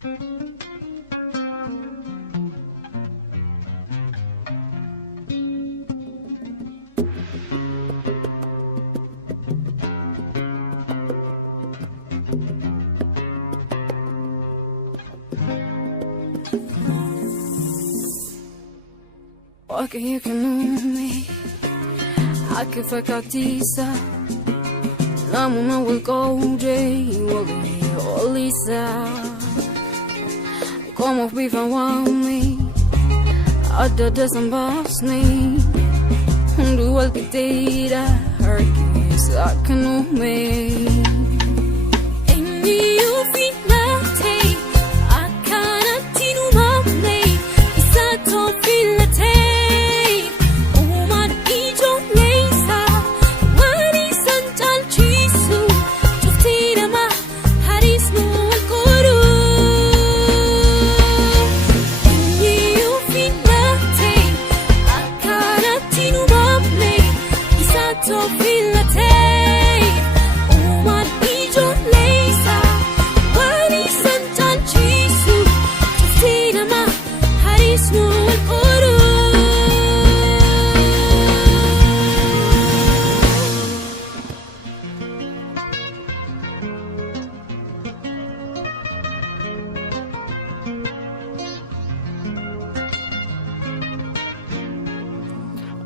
Walking, you can move me. I can fuck out Tisa. Namuna will go Jay. Will Lisa. Come off beef and want me. Other doesn't boss me. Do what the data. Hurricanes, I can move me.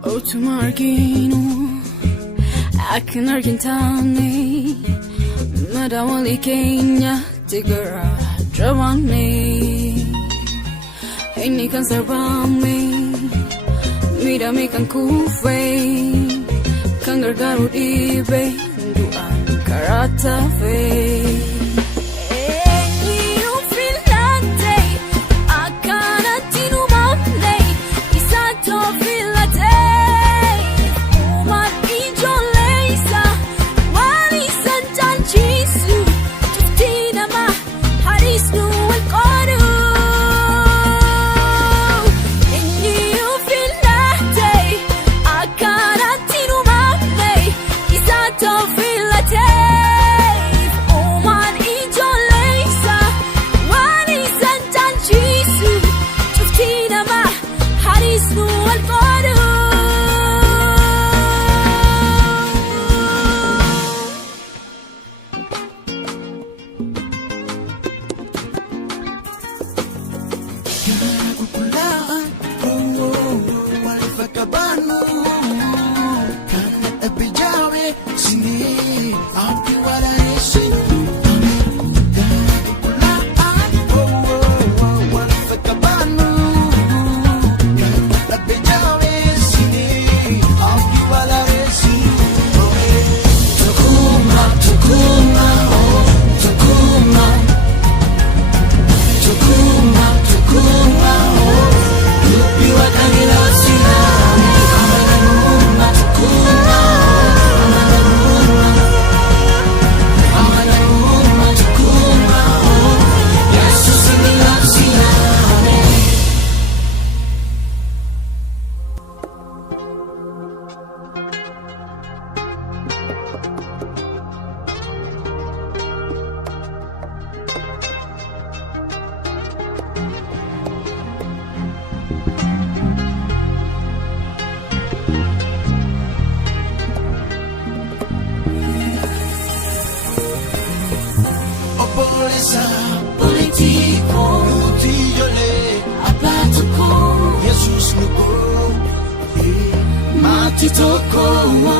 Oh, to Margino, I can Argentine, Madame Kenya, Tigara, Giovanni, Any can survive me, Mida me can kufe, Kangargaru Ibe, Duan Karata Fe. Politico, Tiole, Apatuko, Jesus Nuko, Matitoko.